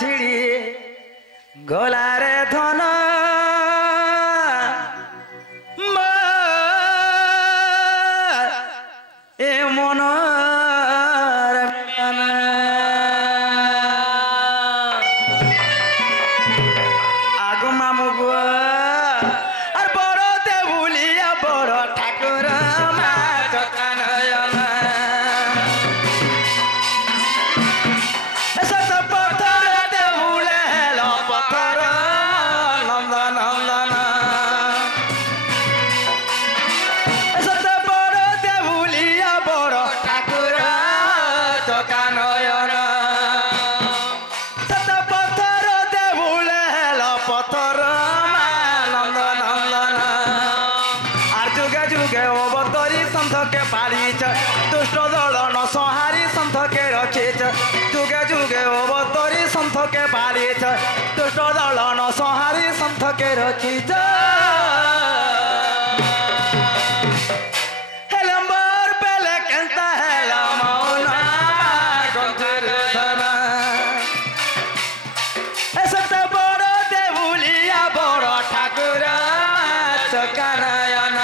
छिड़ी गलारे धन ए मन आगो मामू बुआ और बड़ देवुलिया बड़ ठाकुर मा चकानयन सत पत्थर देवुले हेल पत्थर नंदन नंदन सत बड़ देवुलिया बड़ ठाकुर चकानयन सत पत्थर देवुले हेल पत्थर मा नंदन नंदन আর যুগে যুগে অবতরী সন্থকে পালিছ দুষ্ট দলন সংহারী সন্থকে রক্ষিছ যুগে যুগে অবতরী সন্থকে পালিছ দুষ্ট দলন সংহারী সন্থকে রক্ষিছ হেলম্বর পেলে কেন্তা হেলাম গন্থের ধরা সত বড় দেবুলিয়া বড় ঠাকুর চকানয়ন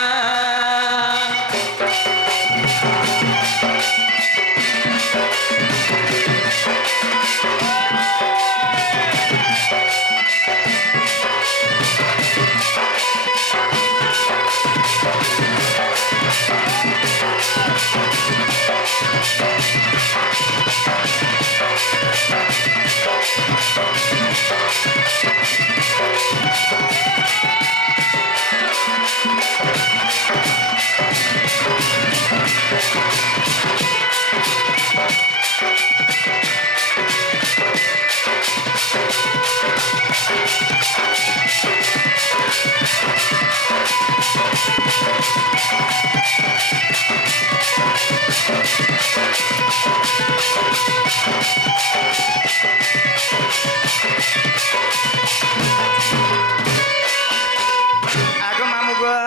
आगो मामू बुआ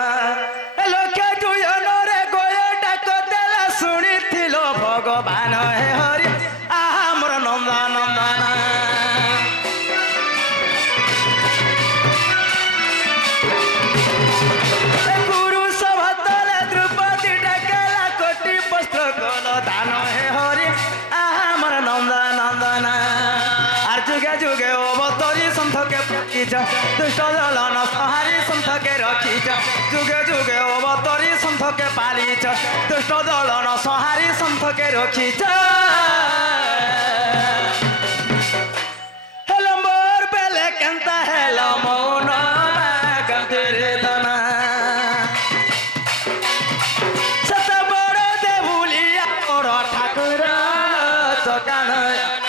लोके दुयनरे गोय डाक देला शुणिथिलो भगवान हे हरि आहा मोर नंदन नंदन गुरु सभतले द्रौपदी डाकेला कोटि वस्त्र गल दान हे हरि आहा मोर नंदन नंदन আর যুগে যুগে অবতরী সন্থকে রক্ষিছ দুষ্ট দলন সংহারী সন্থকে রক্ষিছ যুগে যুগে অবতরী সন্থকে পালিছ দুষ্ট দলন সংহারী সন্থকে রক্ষিছ হেলম্বর পেলে কেন্তা হেল মৌন গন্থের ধনা সত বড় দেবুলিয়া বড় ঠাকুর চকানয়ন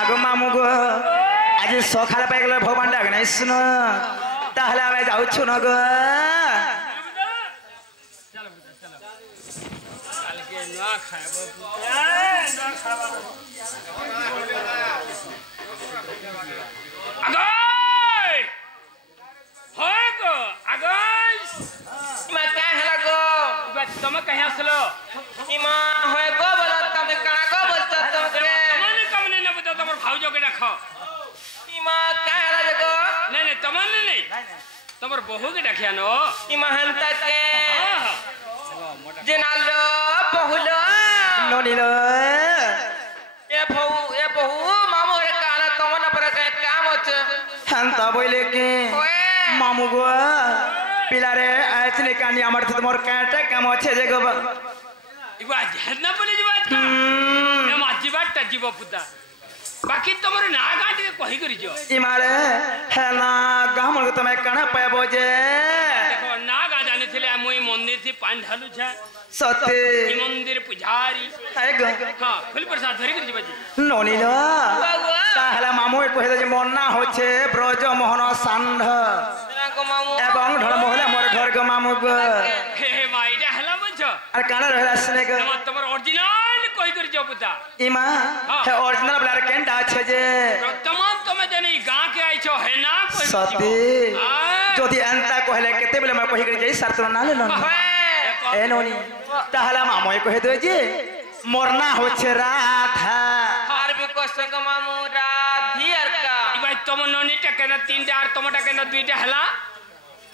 आगो मामू गो आज सकाळ पाइगले भगवान डाक নাই শুনো তাহলে আমি যাচ্ছি না গো কালকে না খাবো না খাবো আগাই হয় গো আগাই মা কা হেলা গো তুমি কহে আসলো ইমা হয় গো বল তুমি কানা গো বলছ তুমি তুমি কমনে না বুঝো তোমার ভাউজকে দেখো ইমা কা হেলা গো নাই নাই তোমার নাই তোমার বহুকে দেখিয়া নো ইমা হান্তা কে জেনালো বহুলো ননিল এ বহু মামুর কানা তোমার পরে কাম হচ্ছে হান্তা বইলে কি মামু গো পিলারে আইছনি কানি আমার তো তোমার কাটা কাম আছে যে গো ইবা ঝেনা বলি যাবা না মাঝি বাটটা জীব পুতা বাকি তোমার না গাটি কহি করিছো ইমারে হেল তুমি কানা পাইব যে देखो ना गा जाने थे मुई मंदिर थी पान ढालू छे সত্যি ई मंदिर पुजारी আইগো हां फुल प्रसाद धरी कर जीवा जी ননিল তাহলে মামু কহে যে মন্না হচ্ছে ব্রজ মোহন ষাণ্ড को मामू এবং ধর্মহলে মোর ঘর গো মামু গো हे भाई रे हला बच আর কানা রহিলা আসলে গো তোমার অরিজিনাল কই করে যাও পুতা ইমা হে অরিজিনাল ব্লার কেনটা আছে যে তমাম তুমি জানি গাঁ কে আইছো হে না কই সত্যি যদি এন্তা কহলে কেতে বেলে মই কহি করে যাই সার তো না লেন এ ননি তাহলে মামু কহে দে যে মোর না হচ্ছে রাধা আর भी क्वेश्चन को मामू राधी আর का ভাই তোমার ননিটা কেন তিনটা আর তোমারটা কেন দুইটা হলা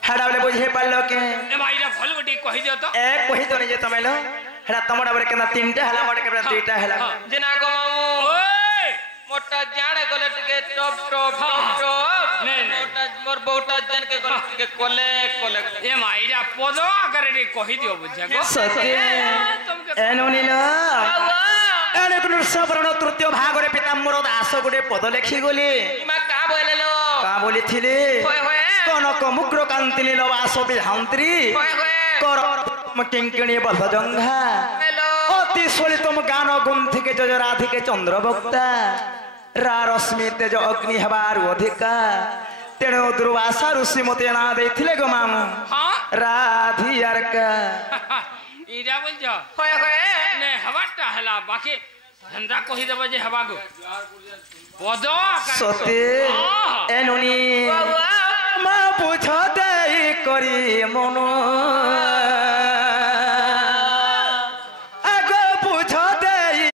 হেডা বলে বুঝে পারলো কে এ ভাই রে ভাল গটি কই দিও তো এক কহি তো নিজে তুমি লো হেডা তোমার বলে কেন তিনটা হেলা মোর কেন দুইটা হেলা जना को मामू ওই मोटा जाड़े गले टिके टॉप टॉप टॉप टॉप नहीं, नहीं। मोटा मोर बहुटा जन के गले टिके कोले कोले এ মাইরা পদ আকারে রে কই দিও বুঝা গো সত্যি এ ননি লো এনে কোন সবরণ তৃতীয় ভাগরে পিতাম্বর দাস গোটে পদ লেখি গলি इमा का बोलेलो কা বলিছিলি होय होय কনক মুগ্র কান্তি নীল বাস বিহান্ত্রী होय होय কর কিঙ্কিণী বধ জঙ্ঘা हेलो অতি সলিতম গান গুন্থিকে যজ রাধিকে চন্দ্রবক্তা রা রশ্মি তেজ অগ্নি হেবার অধিকা তেণু দুর্বাসা ঋষি মতে না ଦେଇଥିଲେ গো মামু হ্যাঁ রাধিয়ার কা ইরা বলছো होय होय নে হবাটা হলা বাকি ধন্দা কই দেব যে হবা গো পদ আকারে সত্যি এনুনি वाह মা বুঝ দেই করি মন